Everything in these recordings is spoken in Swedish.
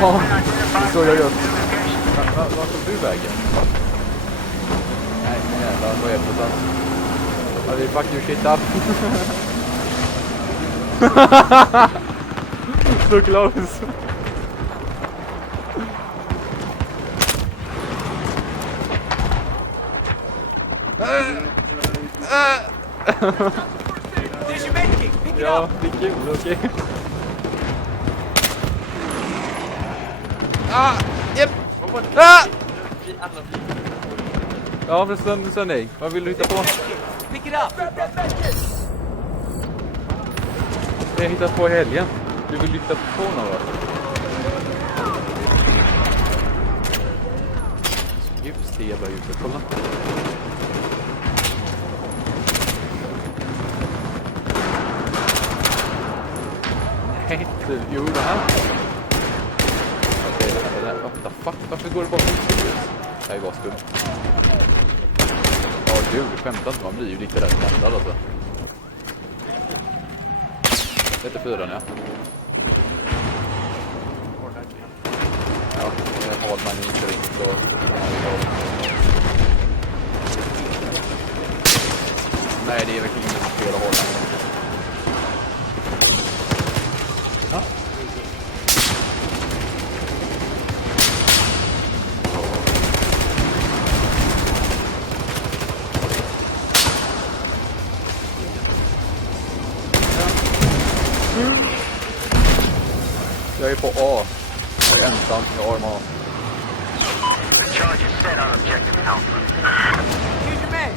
Ja, så jag gör. Vad tog du vägen? Nej, jävlar, vad är jag på dans? Ja, det är fuck you shit up. So close. Ja, det är kul, okej. Japp! Ja, förresten Svenning, vad vill du hitta på? Pick it up! Jag har hittat på i helgen. Du vill hitta på något? Just det, jävla ljuset, kolla. Nej, jo det här. Okej, det här. What the fuck? Varför går det bara ut? Det här är skumt. Ja, du skämtar inte. Man blir ju lite rädd lättad alltså. 34, ja. Ja, det har man inte riktigt då. Nej, det är verkligen inte fel att hålla. Ja. Jag är på A. Jag är ensam. Jag har armar. Charge is set on objective Alpha. Here's your man!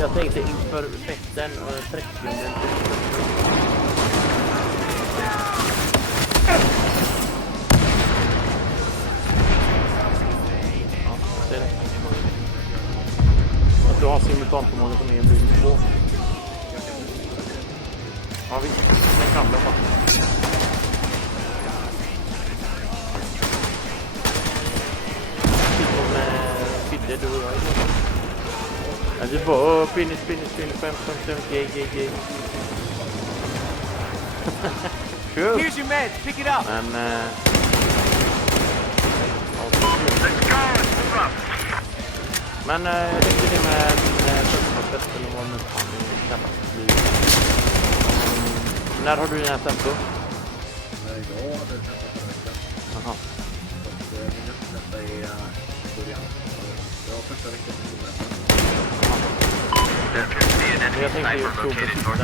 Jag tänkte inför festen och 30. Att du har simultanförmåga som är en bild 2. Ja visst, jag kan det faktiskt. Som Fidde, du och jag. Ja, det var finish, 5, gay. Sure. Here's your med, pick it up! Men... Men jag tyckte det med förstapet eller vad nu knappast blir. När har du dina tempo? Nej, jag hade testat en vecka. Jaha. Så min nästa är början. Jag har första veckan som nästa. Jag tänkte ju prova sista provet.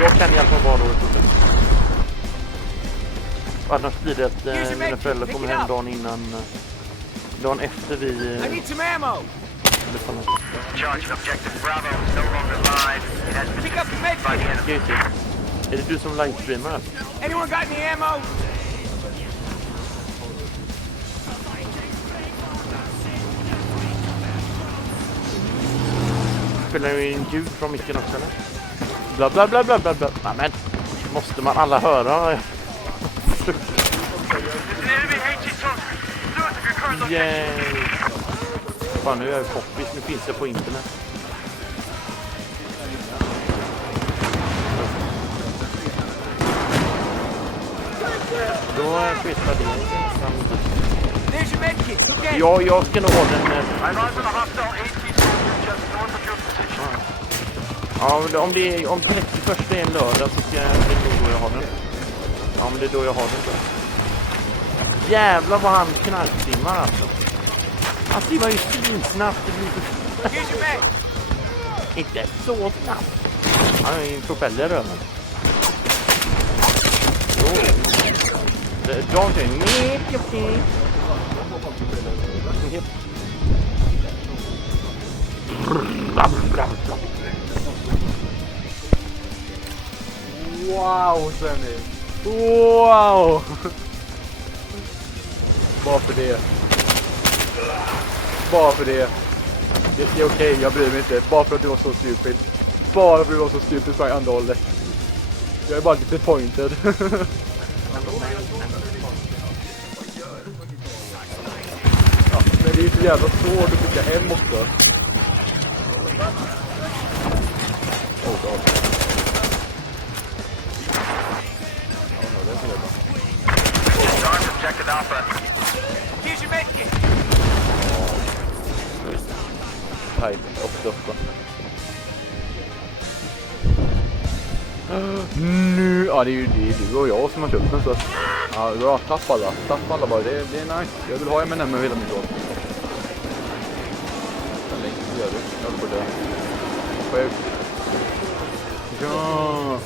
Jag kan i alla fall vara då ett. Annars blir det att mina föräldrar kommer hem dagen innan. Dagen efter vi... I need some ammo! Charge objective Bravo is no longer live. It has been Pick up the med by the enemy. Ska vi se. Är det du som livestreamar? Anyone got any ammo? Spelar du in ljud från micken också eller? Bla bla bla bla bla bla. Ja, men måste man alla höra? Yay! Fan, nu är jag poppis. Nu finns jag på internet. Då skiter det. There's your med kit, okay? Ja, jag ska nog ha den. I'm under the hostile AT just north of your position. Ja, om 31 är en lördag så ska jag, det är nog då jag har den. Ja, men det är då jag har den då. Jävlar vad han knarksimmar alltså. Han simmar ju svinsnabbt. Here's your med! Inte så snabbt. Han har ju en propeller över. Don't say me, okay. Wow, Svenning. Wow! Bara för det. Bara för det. Det är okej, jag bryr mig inte. Bara för att du var så stupid. Bara för att du var så stupid på andra hållet. Jag är bara disappointed. Ja, men det är ju så jävla svårt att skicka hem också. Oh god. Ja, det är så jävla. Charge objective Alpha. Here's your medkit. Tight och döpa. Nu, ja det är ju du och jag som har köpt den så att, ja bra, tappa alla bara, det är nice, jag vill ha M&M med hela min låt. Det gör du, jag vill på det. Sjukt. Ja,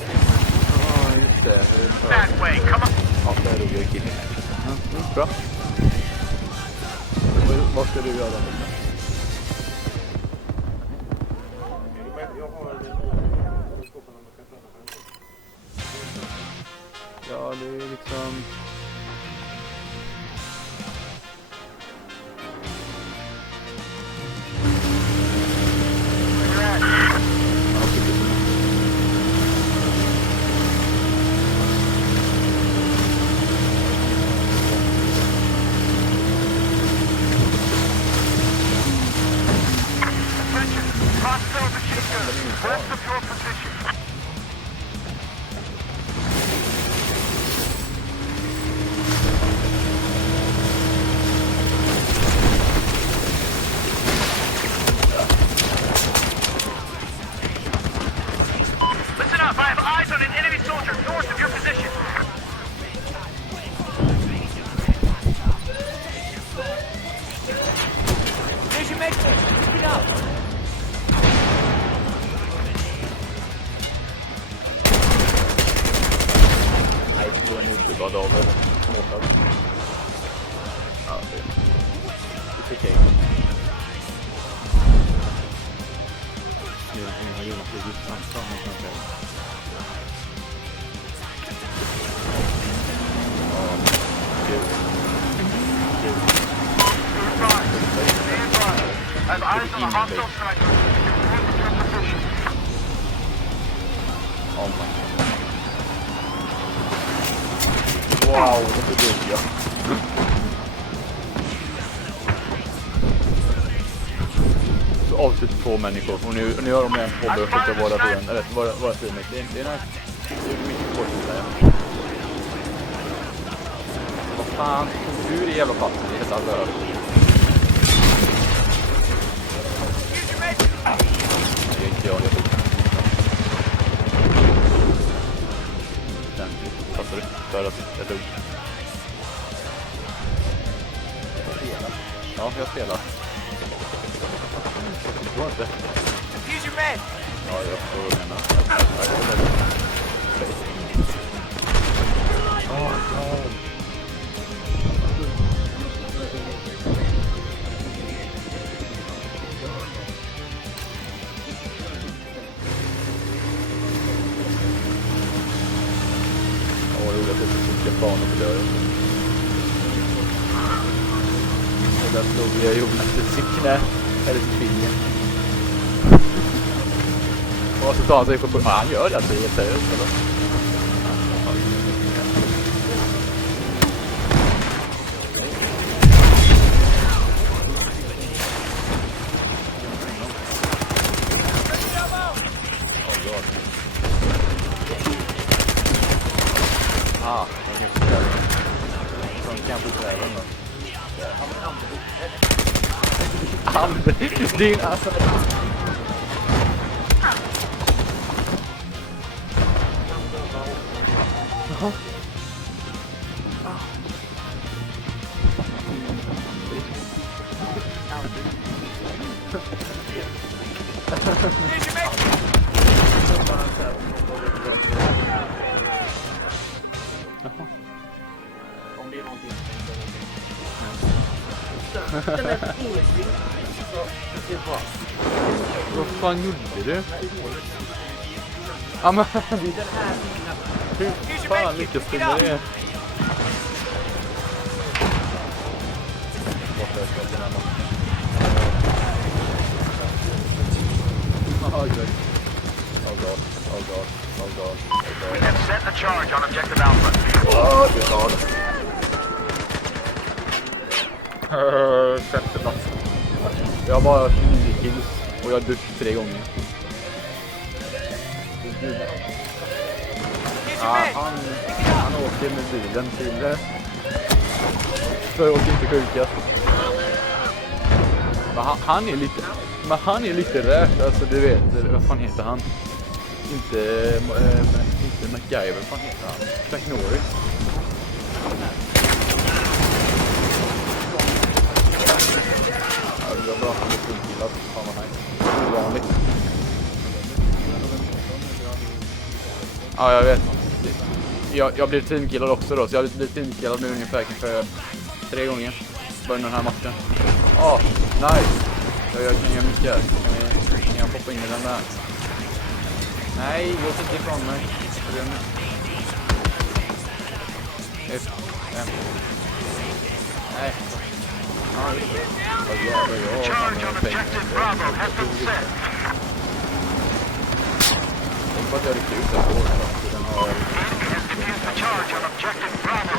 just det. That way, come on. Ja, där är det killen. Bra. Vad ska du göra nu? Ja, det är liksom... Hostile machine guns. West of your position. Listen up, I have eyes on an enemy soldier north of your position. Here's your medkit. Keep it up. Nej, det är en utbildad av småstad. Ja, det är okej. Nu har Jonas blivit ensam med sin själv. Ja, kul. I have eyes on a hostile sniper north of your position. Oh my god. Wow, det är dumt, ja. Så avslutt 2 människor och nu har de en på och skjuter våra fiender, eller våra teamet. Det är nice. Det är mycket svårt att säga. Vad fan, hur är jävla platsen i detta rör? Det är inte jag, det är fattar du? För att jag dog. Ja, jag spelar. Jag förstår inte. Here's your med. Ja, jag förstår vad du menar. roligt att det är så mycket banor på dörren. Och där slog jag Jonas i sitt knä, eller sitt finger. Och så tar han sig på... Ja, han gör det, alltså, helt seriöst, eller? Ah, jag kan få träda. De kan få träda då. Din alltså. Om det är någonting. Vad fan gjorde du? Ja men hur fan lyckas du med det? försök den här matchen. Oh god. Oh god. Oh god. Oh god. Oh We god. have set a charge on objective Alpha. Oh god. Femte plats. Jag har bara 29 kills och jag har dött 3 gånger. Han åker med bilen till för att inte skjutas. Men han är lite rät, alltså du vet, vad fan heter han? Inte MacGyver, vad fan heter han? Chuck Norris. Ja, det var bra att han blev fullkillad, fan vad nice. Ovanligt. Ja, jag vet. Jag blev teamkillad också då, så jag blev teamkillad nu ungefär kanske 3 gånger bara den här matchen. Nice. Jag kan göra mycket här. Kan jag hoppa in i den där? Nej, gå inte ifrån mig. Nej. Charge on objective Bravo has been set. Jag bara att jag rycker ut den på den har... Enemy has defused the charge on objective Bravo.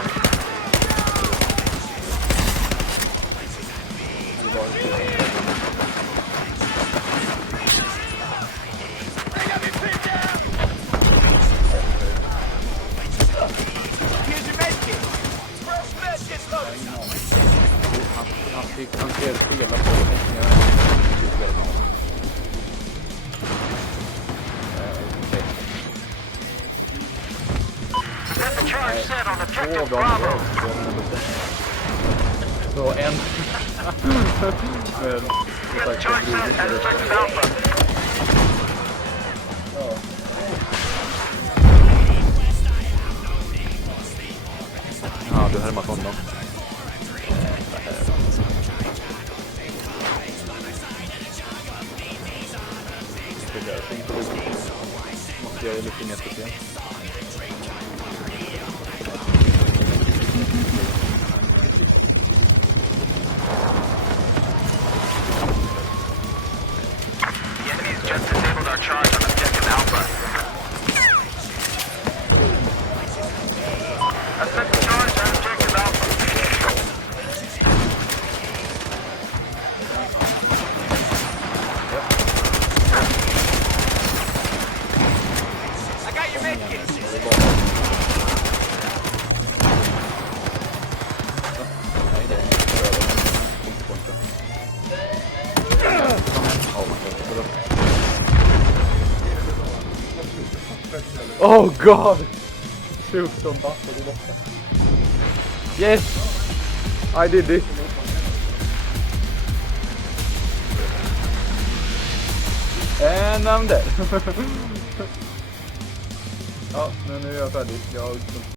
Han ser spela på Set the charge set on objective Bravo. Så en... Set the charge set at objective Alpha. Ja, du härmat honom. Måste jag lite mer speciellt. The enemy has just disabled our charge on objective Alpha. I set the charge on objective Alpha. I got your medkit. Nej, det är inte borta. Oh god! 14 bass och det är borta. Yes! I did it! And I'm dead. Ja, men nu är jag färdig.